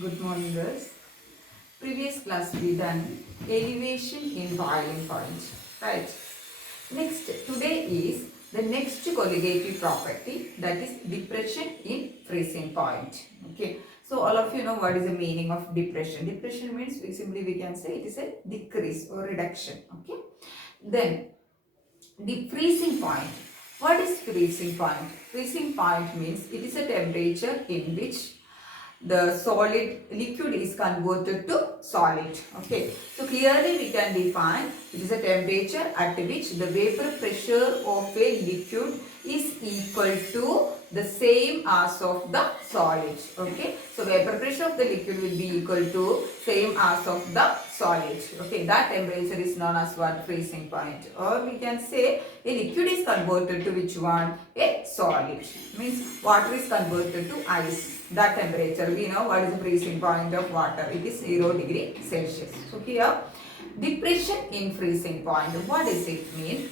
Good morning, girls. Previous class we done elevation in boiling point, right? Next, today is the next colligative property, that is depression in freezing point. Okay. So all of you know what is the meaning of depression. Depression means we can say it is a decrease or reduction. Okay. Then the freezing point. What is freezing point? Freezing point means it is a temperature in which the solid liquid is converted to solid. Okay, so clearly we can define it is a temperature at which the vapor pressure of a liquid is equal to the same as of the solid. Okay, so vapor pressure of the liquid will be equal to same as of the solid. Okay, that temperature is known as what? Freezing point. Or we can say a liquid is converted to which one? A solid. Means water is converted to ice. That temperature, we know what is the freezing point of water. It is 0 degree Celsius. So here, depression in freezing point. What does it mean?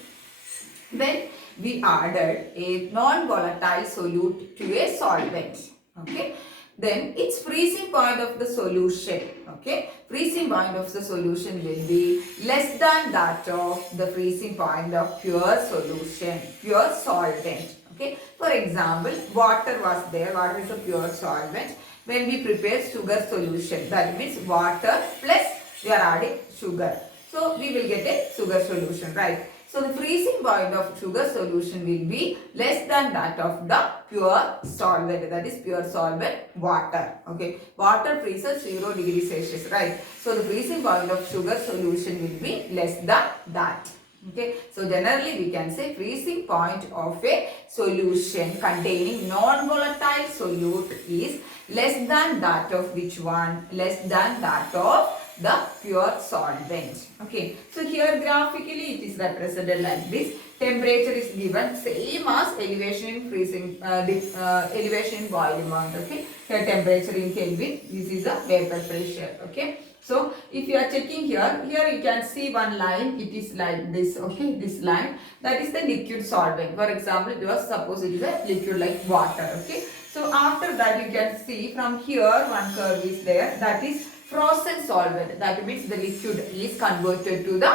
When we added a non-volatile solute to a solvent. Okay. Then its freezing point of the solution. Okay. Freezing point of the solution will be less than that of the freezing point of pure solution, pure solvent. Okay. For example, water was there. Water is a pure solvent. When we prepare sugar solution, that means water plus we are adding sugar. So we will get a sugar solution, right? So the freezing point of sugar solution will be less than that of the pure solvent, that is pure solvent water. Okay, water freezes 0 degree Celsius, right? So the freezing point of sugar solution will be less than that. Okay, so generally we can say freezing point of a solution containing non-volatile solute is less than that of which one? Less than that of the pure solvent. Okay, so here graphically it is represented like this. Temperature is given same as elevation in freezing, elevation in boiling point. Okay, here temperature in Kelvin. This is a vapor pressure. Okay. So if you are checking here you can see one line, it is like this, okay, this line, that is the liquid solvent. For example, suppose it is a liquid like water, okay. So after that you can see from here one curve is there, that is frozen solvent. That means the liquid is converted to the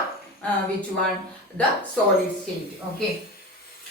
which one? The solid state, okay.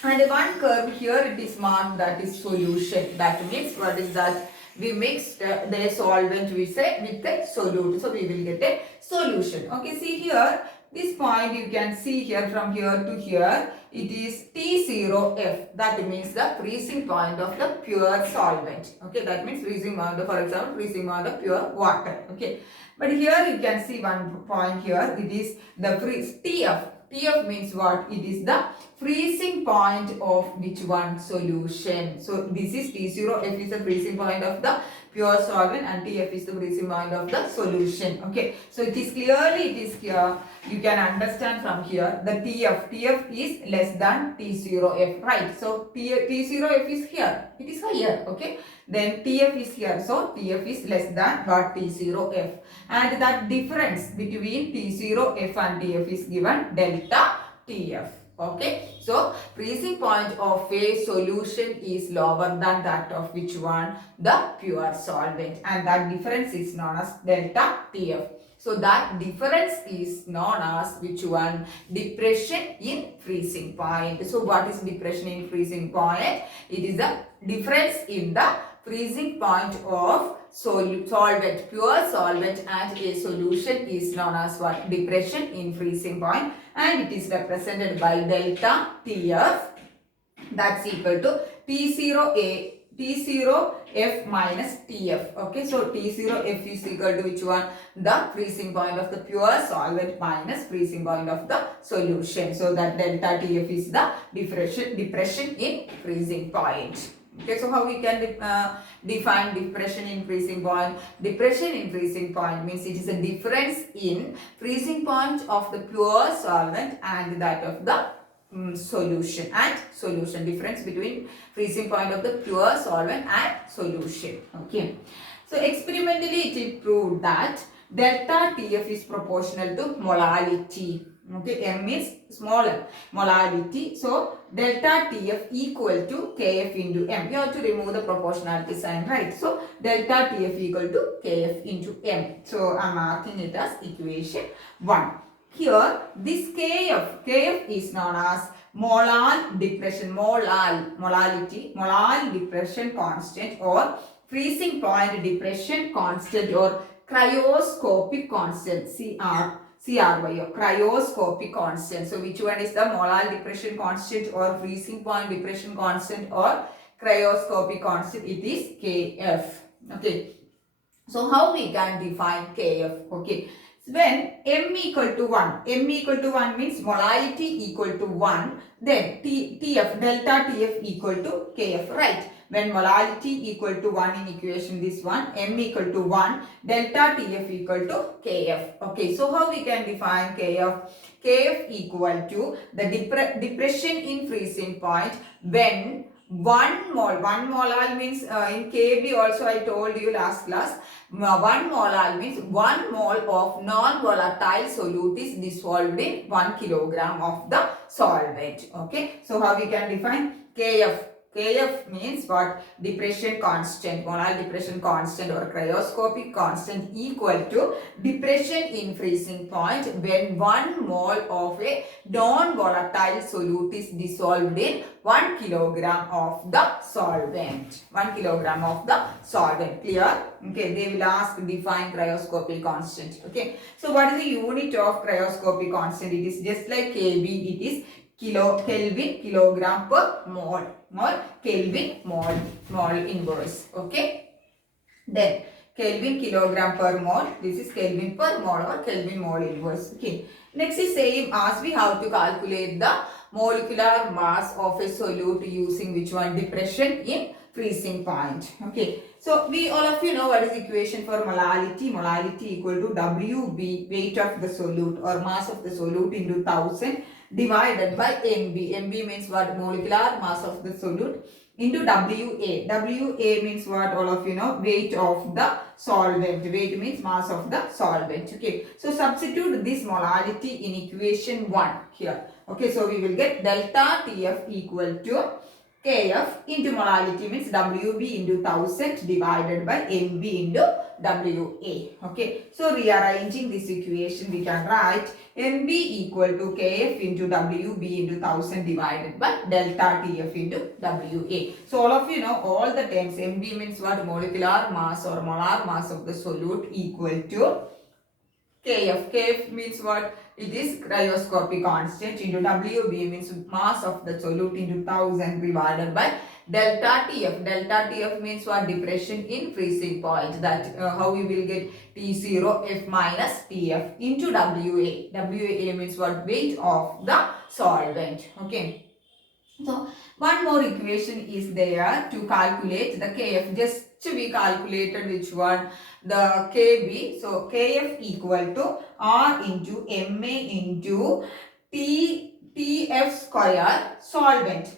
And one curve here it is marked, that is solution. That means what is that? We mixed the solvent with a solute. So we will get a solution. Okay, see here, this point you can see here from here to here, it is T0F. That means the freezing point of the pure solvent. Okay, that means freezing point of, for example, freezing point of pure water. Okay, but here you can see one point here, it is the freeze TF. TF means what? It is the freezing point of which one? Solution. So this is T0, F is the freezing point of the pure solvent and TF is the freezing point of the solution. Okay. So it is clearly, it is here. You can understand from here the TF is less than T0F, right? So T0F is here. It is higher. Okay. Then TF is here. So TF is less than what? T0F. And that difference between T0F and TF is given delta TF. Okay, so freezing point of a solution is lower than that of which one? The pure solvent, and that difference is known as delta TF. So that difference is known as which one? Depression in freezing point. So what is depression in freezing point? It is the difference in the freezing point of solvent, pure solvent and a solution is known as what? Depression in freezing point, and it is represented by delta TF, that's equal to T0F minus TF. Okay, so T0F is equal to which one? The freezing point of the pure solvent minus freezing point of the solution. So that delta TF is the depression in freezing point. Okay, so how we can define depression in freezing point? Depression in freezing point means it is a difference in freezing point of the pure solvent and that of the solution. Difference between freezing point of the pure solvent and solution. Okay, so experimentally it is proved that delta TF is proportional to molality. Okay, M is small m, molality. So delta TF equal to KF into M. You have to remove the proportionality sign, right? So delta TF equal to KF into M. So I am marking it as equation 1. Here this KF is known as molal depression, molality, molal depression constant or freezing point depression constant or cryoscopic constant, CRY, cryoscopic constant. So which one is the molar depression constant or freezing point depression constant or cryoscopic constant? It is KF. Okay. So how we can define KF? Okay. So when M equal to 1, M equal to 1 means molality equal to 1, then TF, delta TF equal to KF, right? When molality equal to 1 in equation this one, M equal to 1, delta TF equal to KF. Okay, so how we can define KF? KF equal to the depression in freezing point when 1 molal means in kb also I told you last class, 1 molal means 1 mole of non-volatile solute is dissolved in 1 kilogram of the solvent. Okay, so how we can define KF? KF means what? Depression constant, molar depression constant or cryoscopic constant equal to depression in freezing point when 1 mole of a non-volatile solute is dissolved in 1 kilogram of the solvent. 1 kilogram of the solvent. Clear? Okay, they will ask define cryoscopic constant. Okay, so what is the unit of cryoscopic constant? It is just like kb, it is Kelvin, kilogram per mole, or Kelvin mole inverse. Okay, then Kelvin kilogram per mole, this is Kelvin per mole or Kelvin mole inverse. Okay, next is same as we have to calculate the molecular mass of a solute using which one? Depression in freezing point. Okay, so we all of you know what is the equation for molality. Molality equal to WB, weight of the solute or mass of the solute into 1000 divided by MB. MB means what? Molecular mass of the solute into WA. WA means what? All of you know, weight of the solvent. Weight means mass of the solvent. Okay, so substitute this molality in equation 1 here. Okay, so we will get delta TF equal to KF into molality means WB into 1000 divided by MB into WA. Okay, so rearranging this equation we can write MB equal to KF into WB into 1000 divided by delta TF into WA. So all of you know all the terms. MB means what? Molecular mass or molar mass of the solute equal to KF. KF means what? It is cryoscopic constant into WB means mass of the solute into 1000 divided by delta TF. Delta TF means what? Depression in freezing point. That how we will get T0 F minus TF into WA. WA means what? Weight of the solvent. Okay. So one more equation is there to calculate the KF. Just we calculated which one? The KB. So KF equal to R into MA into TF square solvent.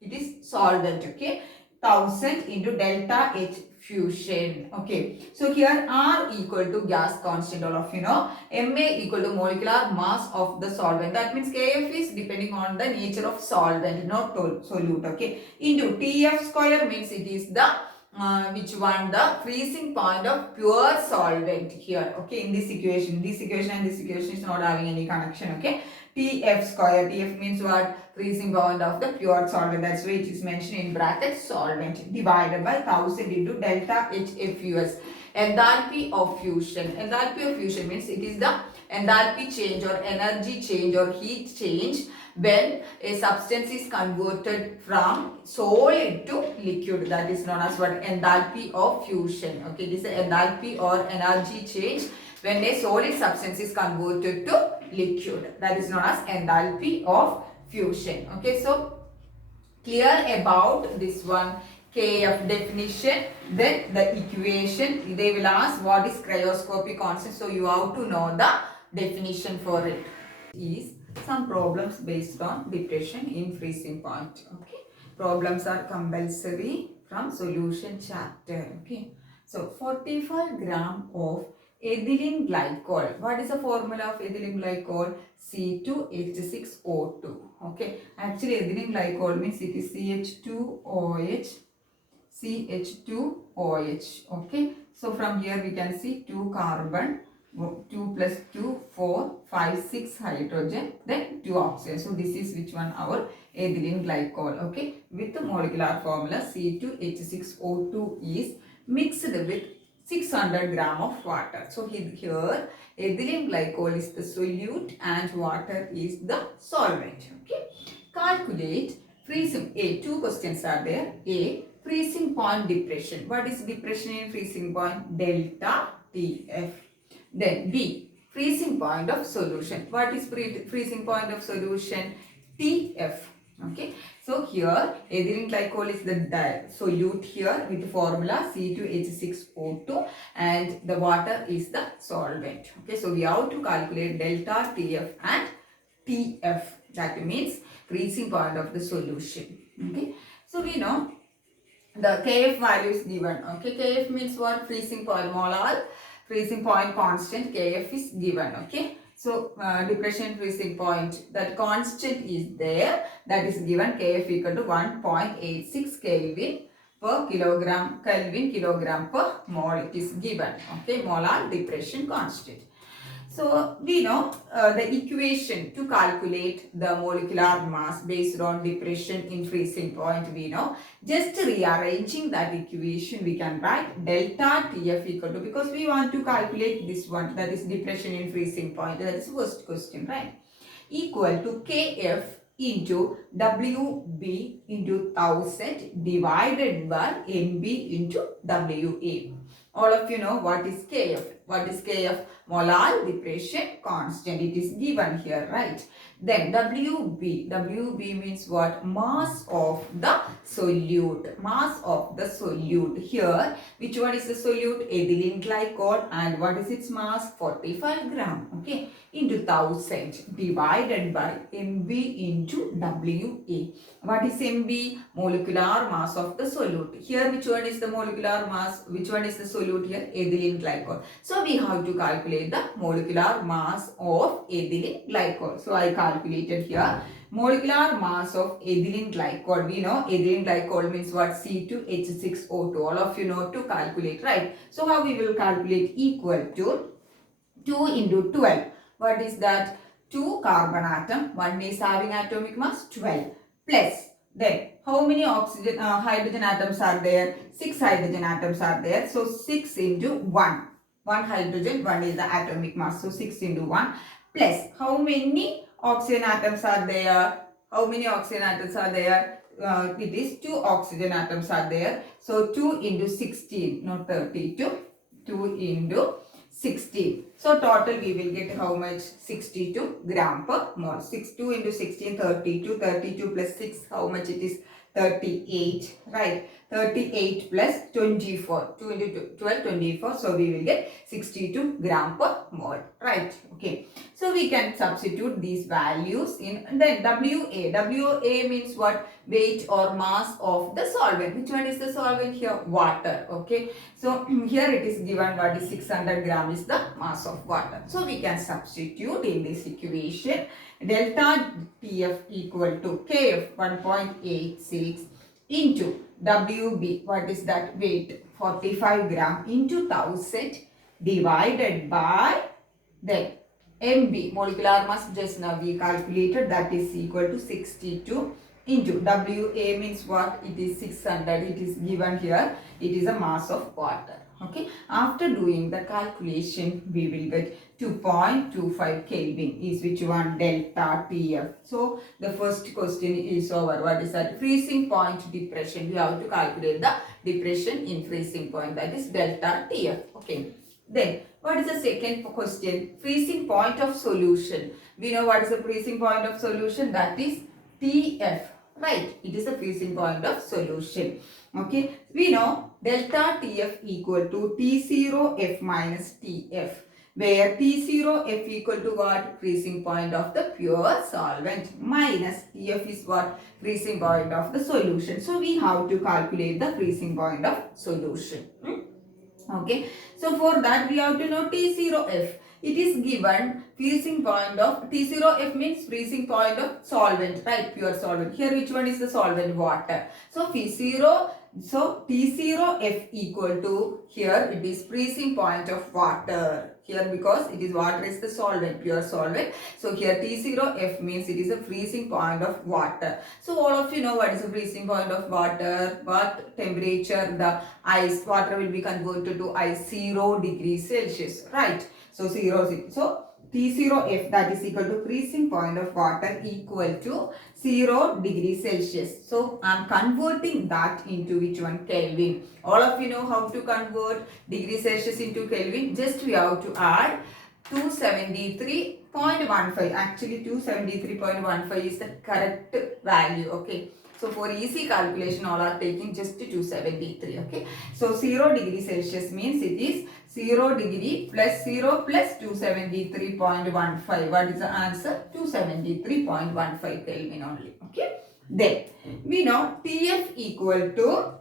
It is solvent. Okay. 1000 into delta H fusion. Okay. So here R equal to gas constant, all of you know. Ma equal to molecular mass of the solvent. That means Kf is depending on the nature of solvent, not solute. Okay. Into Tf square means it is the which one? The freezing point of pure solvent here. Okay. In this equation and this equation is not having any connection. Okay. Tf square. Tf means what? Freezing point of the pure solvent. That's why it is mentioned in brackets solvent divided by 1000 into delta HFUS. Enthalpy of fusion. Enthalpy of fusion means it is the enthalpy change or energy change or heat change when a substance is converted from solid to liquid. That is known as what? Enthalpy of fusion. Okay, this is enthalpy or energy change when a solid substance is converted to liquid. That is known as enthalpy of fusion. Okay, so clear about this one KF definition. Then the equation, they will ask what is cryoscopic constant. So you have to know the definition for it. Is some problems based on depression in freezing point. Okay, problems are compulsory from solution chapter. Okay, so 45 gram of ethylene glycol. What is the formula of ethylene glycol? C2H6O2. Okay. Actually, ethylene glycol means it is CH2OH. CH2OH. Okay. So from here we can see 2 carbon, 2 plus 2, 4, 5, 6 hydrogen, then 2 oxygen. So this is which one? Our ethylene glycol. Okay. With the molecular formula C2H6O2 is mixed with 600 gram of water. So here ethylene glycol is the solute and water is the solvent. Okay. Calculate freezing. Two questions are there. A, freezing point depression. What is depression in freezing point? Delta TF. Then B, freezing point of solution. What is freezing point of solution? TF. Okay. So here ethylene glycol is the solute here with the formula C2H6O2 and the water is the solvent. Okay. So we have to calculate delta TF and TF. That means freezing point of the solution. Okay. So we know the Kf value is given. Okay. Kf means what? Freezing point, molar freezing point constant Kf is given. Okay. So depression freezing point, that constant is there, that is given. Kf equal to 1.86 Kelvin per kilogram per mole, it is given. Okay. Molar depression constant. So we know the equation to calculate the molecular mass based on depression in freezing point. We know, just rearranging that equation we can write delta TF equal to, because we want to calculate this one, that is depression in freezing point, that is first question, right, equal to Kf into WB into 1000 divided by MB into WA. All of you know what is Kf. What is Kf? Molar depression constant. It is given here, right? Then WB. WB means what? Mass of the solute. Mass of the solute. Here, which one is the solute? Ethylene glycol. And what is its mass? 45 gram. Okay. Into 1000 divided by MB into WA. What is MB? Molecular mass of the solute. Here, which one is the molecular mass? Which one is the solute here? Ethylene glycol. So we have to calculate the molecular mass of ethylene glycol. So I calculated here molecular mass of ethylene glycol. We know ethylene glycol means what? C2H6O2. All of you know to calculate, right? So how we will calculate? Equal to 2 into 12. What is that? 2 carbon atom. One is having atomic mass 12 plus. Then how many oxygen hydrogen atoms are there? 6 hydrogen atoms are there. So 6 into 1. 1 hydrogen, 1 is the atomic mass. So 6 into 1 plus how many oxygen atoms are there? How many oxygen atoms are there? It is 2 oxygen atoms are there. So 2 into 16, not 32. 2 into 16. So total we will get how much? 62 gram per mole. 2 into 16, 32. 32 plus 6, how much it is? 38, right? 38 plus 24. 2 into 12, 24. So we will get 62 gram per mole, right? Okay. So we can substitute these values in. And then WA. WA means what? Weight or mass of the solvent. Which one is the solvent here? Water. Okay. So here it is given what is 600 gram is the mass of water. So we can substitute in this equation. Delta TF equal to Kf 1.86 into WB. What is that? Weight 45 gram into 1000 divided by the MB, molecular mass, just now we calculated, that is equal to 62 into WA means what? It is 600. It is given here. It is a mass of water. Okay. After doing the calculation, we will get 2.25 Kelvin is which one? Delta TF. So the first question is over. What is that? Freezing point depression. We have to calculate the depression in freezing point, that is delta TF. Okay. Then what is the second question? Freezing point of solution. We know what is the freezing point of solution, that is TF. Right, it is the freezing point of solution. Okay, we know delta TF equal to T0F minus TF, where T0F equal to what? Freezing point of the pure solvent, minus TF is what? Freezing point of the solution. So we have to calculate the freezing point of solution. Okay, so for that we have to know T0F. It is given freezing point of T0F means freezing point of solvent, right? Pure solvent. Here which one is the solvent? Water. So T0F equal to, here it is freezing point of water. Here because it is water is the solvent, pure solvent. So here T0F means it is a freezing point of water. So all of you know what is the freezing point of water, what temperature the ice water will be converted to ice, 0 degrees Celsius, right? So T0F, that is equal to freezing point of water equal to 0 degrees Celsius. So I am converting that into which one? Kelvin. All of you know how to convert degrees Celsius into Kelvin. Just we have to add 273.15. Actually 273.15 is the correct value. Okay. So for easy calculation, all are taking just 273. Okay. So 0 degree Celsius means it is 0 degree plus 0 plus 273.15. What is the answer? 273.15 Kelvin only. Okay. Then we know TF equal to,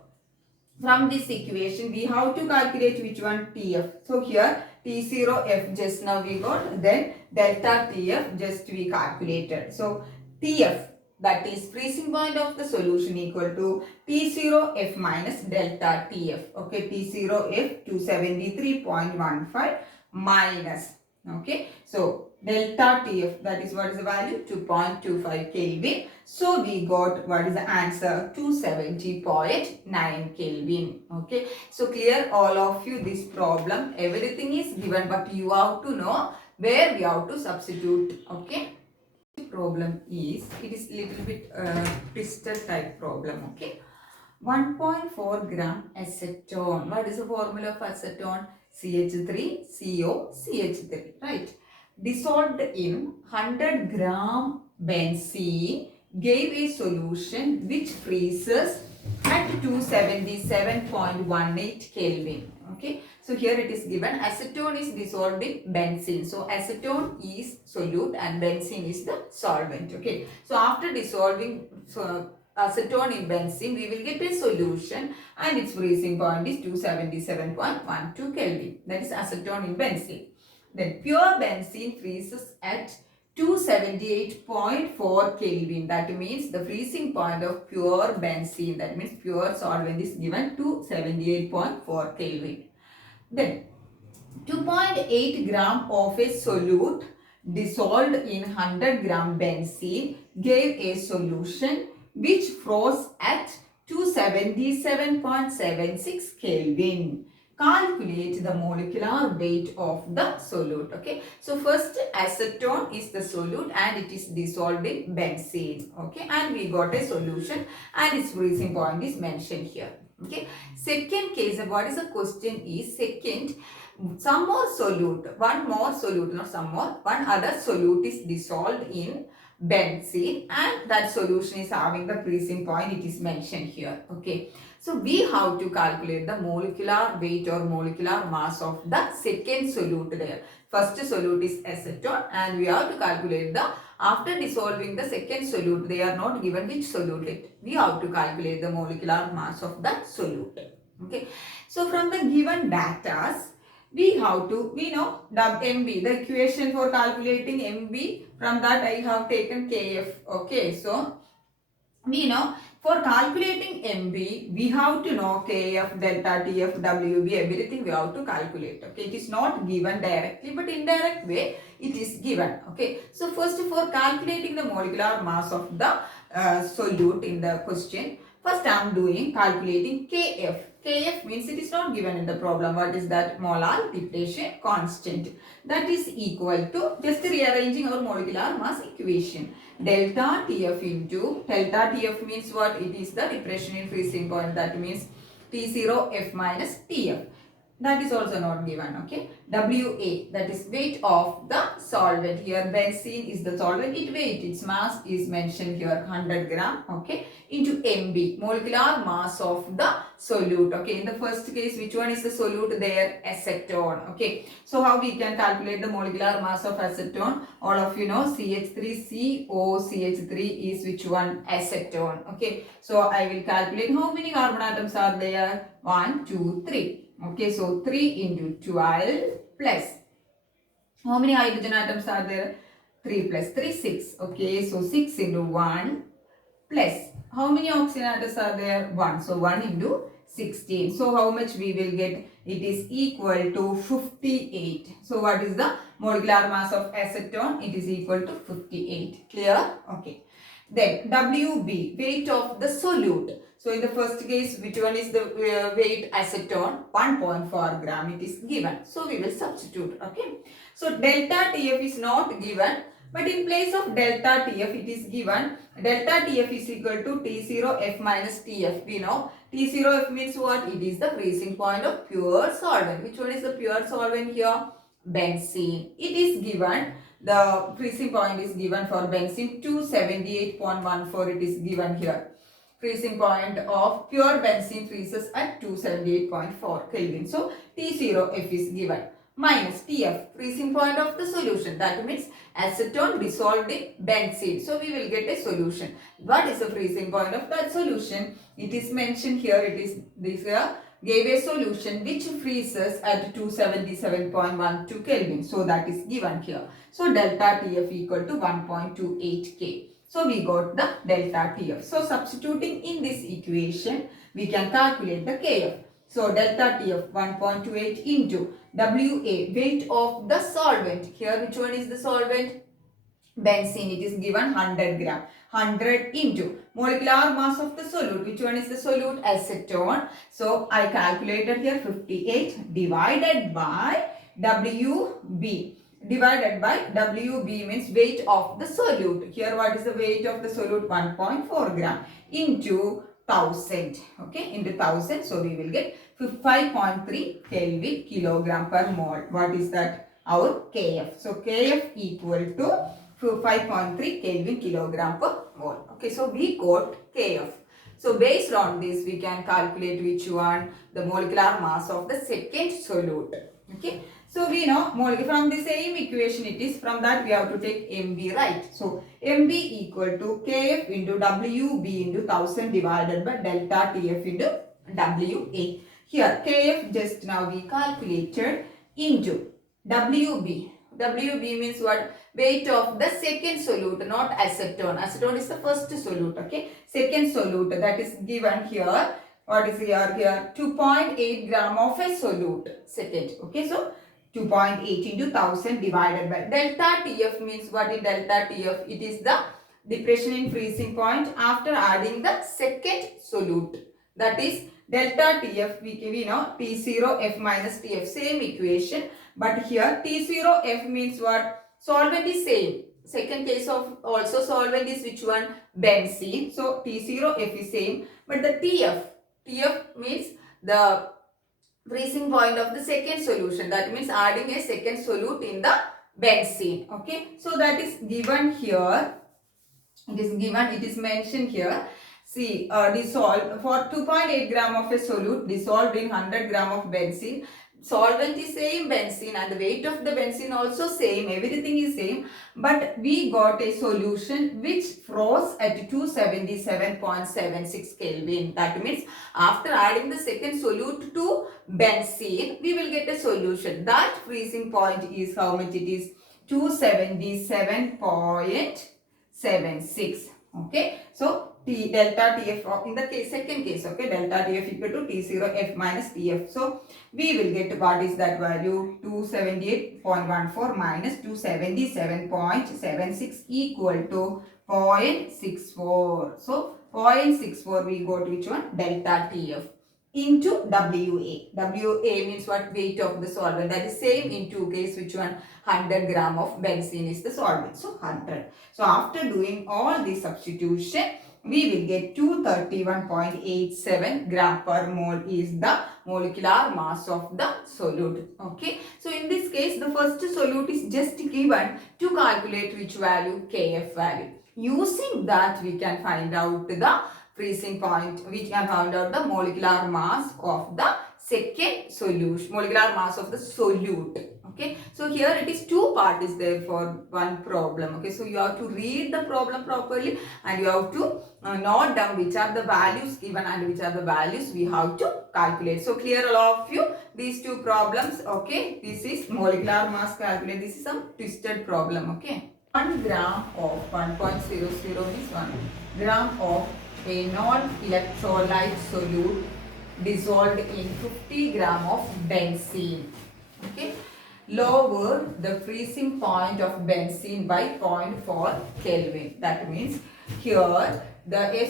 from this equation we have to calculate which one? TF. So here T0F just now we got, then delta TF just we calculated. So TF, that is freezing point of the solution, equal to T0F minus delta TF. Okay, T0F 273.15 minus, okay, so delta TF, that is what is the value? 2.25 Kelvin. So we got what is the answer? 270.9 Kelvin. Okay, so clear all of you this problem. Everything is given, but you have to know where we have to substitute. Okay, problem is, it is little bit twisted type problem. Okay, 1.4 gram acetone. What is the formula of acetone? CH3CO CH3, right? Dissolved in 100 gram benzene gave a solution which freezes at 277.18 Kelvin. Okay, so here it is given acetone is dissolved in benzene. So acetone is solute and benzene is the solvent. Okay, so after dissolving acetone in benzene, we will get a solution and its freezing point is 277.12 Kelvin. That is acetone in benzene. Then pure benzene freezes at 278.4 Kelvin. That means the freezing point of pure benzene, that means pure solvent, is given 278.4 Kelvin. Then 2.8 gram of a solute dissolved in 100 gram benzene gave a solution which froze at 277.76 Kelvin. Calculate the molecular weight of the solute. Okay, so first acetone is the solute and it is dissolved in benzene. Okay, and we got a solution and its freezing point is mentioned here. Okay, second case, what is the question is, second, some more solute, one more solute, not some more, one other solute is dissolved in benzene and that solution is having the freezing point, it is mentioned here. Okay, so we have to calculate the molecular weight or molecular mass of the second solute there. First solute is acetone and we have to calculate the, after dissolving the second solute, they are not given which solute it. We have to calculate the molecular mass of that solute. Okay, so from the given data, we have to, we know MB, the equation for calculating MB, from that I have taken KF. Okay, so we know for calculating MB, we have to know KF, delta TF, WB, everything we have to calculate. Okay, it is not given directly, but indirect way it is given. Okay, so first for calculating the molecular mass of the solute in the question, first I am doing calculating KF. KF means it is not given in the problem. What is that? Molar depletion constant. That is equal to, just rearranging our molecular mass equation, delta TF into, delta TF means what? It is the depression in freezing point. That means T0F minus TF. That is also not given. Okay, WA, that is weight of the solvent. Here benzene is the solvent, its weight, its mass is mentioned here, 100 gram. Okay, into MB, molecular mass of the solute. Okay, in the first case, which one is the solute there? Acetone. Okay, so how we can calculate the molecular mass of acetone? All of you know CH3COCH3 is which one? Acetone. Okay, so I will calculate how many carbon atoms are there. 1, 2, 3. Okay, so 3 into 12 plus. How many hydrogen atoms are there? 3 plus 3, 6. Okay, so 6 into 1 plus. How many oxygen atoms are there? 1. So 1 into 16. So how much we will get? It is equal to 58. So what is the molecular mass of acetone? It is equal to 58. Clear? Okay. Then WB, weight of the solute. So in the first case, which one is the weight acetone? 1.4 gram it is given. So we will substitute. Okay. So delta TF is not given. But in place of delta TF, it is given delta TF is equal to T0F minus TF. We know T0F means what? It is the freezing point of pure solvent. Which one is the pure solvent here? Benzene. It is given, the freezing point is given for benzene 278.14. It is given here. Freezing point of pure benzene freezes at 278.4 Kelvin. So T0F is given. Minus TF, freezing point of the solution. That means acetone dissolved in benzene. So we will get a solution. What is the freezing point of that solution? It is mentioned here. It is this gave a solution which freezes at 277.12 Kelvin. So that is given here. So delta TF equal to 1.28 K. So we got the delta TF. So substituting in this equation, we can calculate the KF. So delta TF 1.28 into WA, weight of the solvent. Here which one is the solvent? Benzene. It is given 100 gram. 100 into molecular mass of the solute. Which one is the solute? Acetone. So I calculated here 58 divided by WB. Divided by WB means weight of the solute. Here what is the weight of the solute? 1.4 gram into 1000. Okay, into 1000. So we will get 5.3 Kelvin kilogram per mole. What is that? Our KF. So KF equal to 5.3 Kelvin kilogram per mole. Okay, so we got KF. So based on this, we can calculate which one? The molecular mass of the second solute. Okay. So we know from the same equation it is, from that we have to take MB, right? So MB equal to KF into WB into 1000 divided by delta TF into WA. Here KF just now we calculated into WB. WB means what? Weight of the second solute, not acetone. Acetone is the first solute, okay? Second solute, that is given here. What is here? 2.8 gram of a solute. Second, okay? So 2.8 into 1000 divided by delta TF means what is delta TF? It is the depression in freezing point after adding the second solute. That is delta TF, we know T0F minus TF, same equation. But here T0F means what? Solvent is same. Second case of also solvent is which one? Benzene. So T0F is same. But the TF means the freezing point of the second solution. That means adding a second solute in the benzene. Okay. So that is given here. It is given, it is mentioned here. See, dissolved for 2.8 gram of a solute dissolved in 100 gram of benzene. Solvent is same, benzene, and the weight of the benzene also same, everything is same, but we got a solution which froze at 277.76 Kelvin. That means after adding the second solute to benzene, we will get a solution. That freezing point is how much it is? 277.76. Okay, so delta TF in the second case, okay, delta TF equal to T0F minus TF. So we will get what is that value? 278.14 minus 277.76 equal to 0.64. So 0.64 we got which one? Delta TF into WA. WA means what? Weight of the solvent. That is same in two cases, which one? 100 gram of benzene is the solvent. So 100. So after doing all the substitution, we will get 231.87 gram per mole is the molecular mass of the solute. Okay. So in this case, the first solute is just given to calculate which value? KF value. Using that, we can find out the freezing point. We can find out the molecular mass of the second solution, molecular mass of the solute. Okay. Okay, so here it is two part is there for one problem. Okay, so you have to read the problem properly and you have to note down which are the values given and which are the values we have to calculate. So clear all of you these two problems. Okay, this is molecular mass calculate. This is some twisted problem. Okay, 1 gram of 1.00 means 1 gram of a non-electrolyte solute dissolved in 50 gram of benzene. Okay, lower the freezing point of benzene by 0.4 Kelvin. That means here a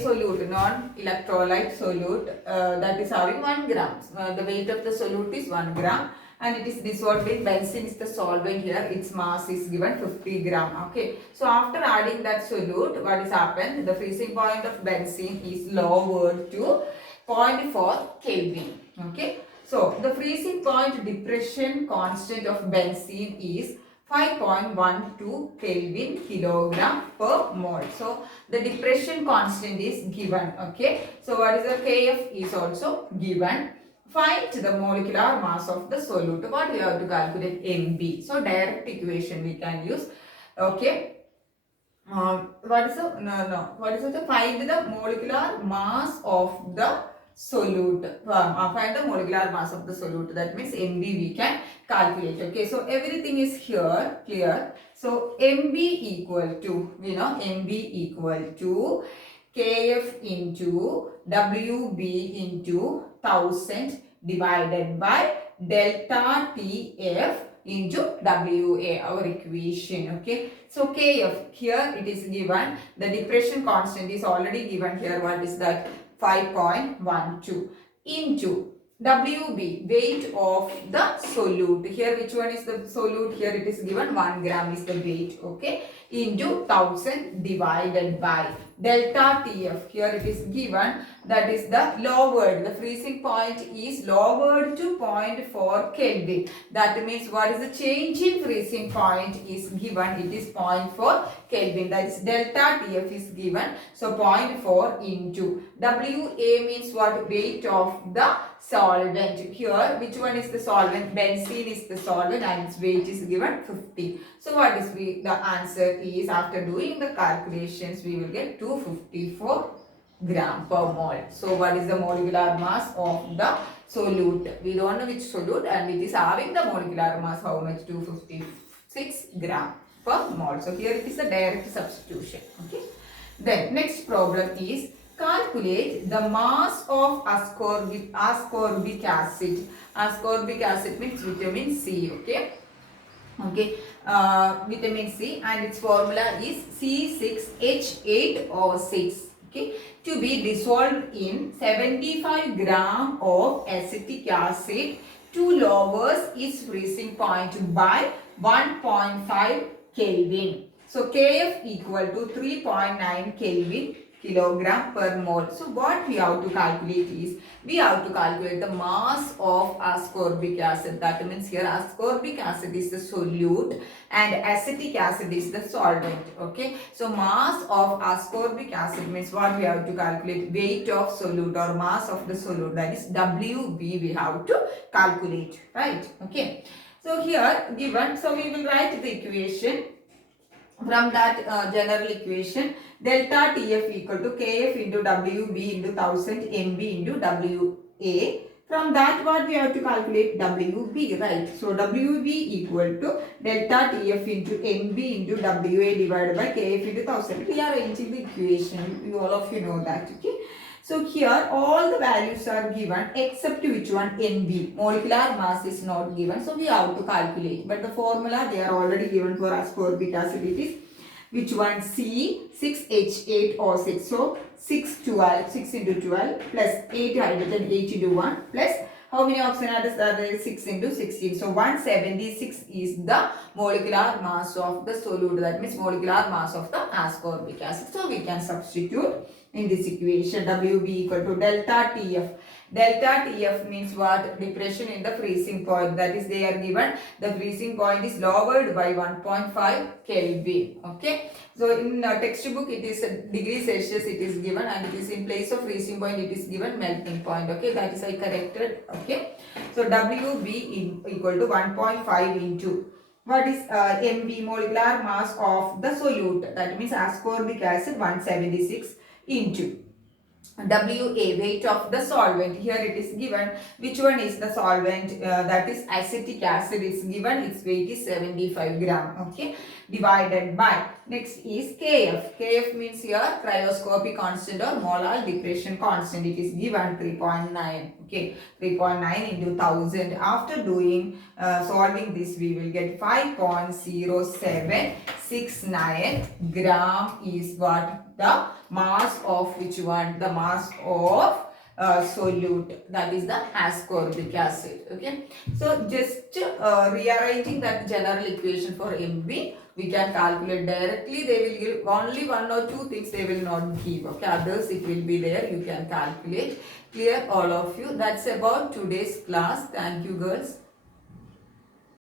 solute, non-electrolyte solute that is having 1 gram. The weight of the solute is 1 gram and it is dissolved in benzene is the solvent here. Its mass is given 50 gram. Okay. So after adding that solute, what has happened? The freezing point of benzene is lowered to 0.4 Kelvin. Okay. So the freezing point depression constant of benzene is 5.12 Kelvin kilogram per mole. So the depression constant is given. Okay. So what is the Kf is also given. Find the molecular mass of the solute. What we have to calculate? Mb. So direct equation we can use. Okay. What is the What is it? Find the molecular mass of the solute. Find the molecular mass of the solute. That means Mb we can calculate. Okay, so everything is here clear. So Mb equal to, we know Mb equal to Kf into Wb into 1000 divided by delta Tf into Wa, our equation. Okay, so Kf here it is given, the depression constant is already given here. What is that? 5.12 into Wb, weight of the solute. Here which one is the solute? Here it is given 1 gram is the weight. Okay, into 1000 divided by delta Tf. Here it is given, that is the lowered, the freezing point is lowered to 0.4 Kelvin. That means what is the change in freezing point is given, it is 0.4 Kelvin. That is delta Tf is given. So 0.4 into Wa means what? Weight of the solvent. Here which one is the solvent? Benzene is the solvent and its weight is given 50. So what is the answer is, after doing the calculations we will get 254 gram per mole. So what is the molecular mass of the solute? We don't know which solute and it is having the molecular mass how much? 256 gram per mole. So here it is a direct substitution. Okay. Then next problem is calculate the mass of ascorbic acid. Ascorbic acid means vitamin C. Okay. Okay, vitamin C and its formula is C6H8O6. Okay, to be dissolved in 75 gram of acetic acid to lowers its freezing point by 1.5 Kelvin. So Kf equal to 3.9 Kelvin kilogram per mole. So what we have to calculate is, we have to calculate the mass of ascorbic acid. That means here ascorbic acid is the solute and acetic acid is the solvent. Okay, so mass of ascorbic acid means what we have to calculate? Weight of solute or mass of the solute, that is Wb we have to calculate, right? Okay, so here given, so we will write the equation. From that general equation, delta Tf equal to Kf into Wb into 1000 Mb into Wa. From that what we have to calculate? Wb, right? So Wb equal to delta Tf into Mb into Wa divided by Kf into 1000. We are arranging the equation. You all of you know that. Okay. So here all the values are given except which one? Nb. Molecular mass is not given. So we have to calculate. But the formula they are already given for ascorbic acid. It is which one? C6H8O6. So 6 into 12 plus 8 hydrogen 8 into 1 plus how many oxygen atoms are there? 6 into 16. So 176 is the molecular mass of the solute. That means molecular mass of the ascorbic acid. So we can substitute in this equation. Wb equal to delta Tf. Delta TF means what? Depression in the freezing point. That is, they are given the freezing point is lowered by 1.5 Kelvin. Okay. So in textbook it is degree Celsius it is given, and it is in place of freezing point it is given melting point. Okay. That is I corrected. Okay. So WB equal to 1.5 into what is MB, molecular mass of the solute, that means ascorbic acid, 176 into WA, weight of the solvent. Here it is given which one is the solvent, that is acetic acid is given, its weight is 75 gram. Okay, divided by, next is KF. KF means here cryoscopic constant or molar depression constant. It is given 3.9. Okay, 3.9 into 1000. After doing solving this, we will get 5.0769 gram is what? The mass of which one? The mass of solute, that is the ascorbic acid. Okay, so just rearranging that general equation for MB, we can calculate directly. They will give only one or two things, they will not give. Okay, others it will be there, you can calculate. Clear all of you? That's about today's class. Thank you girls.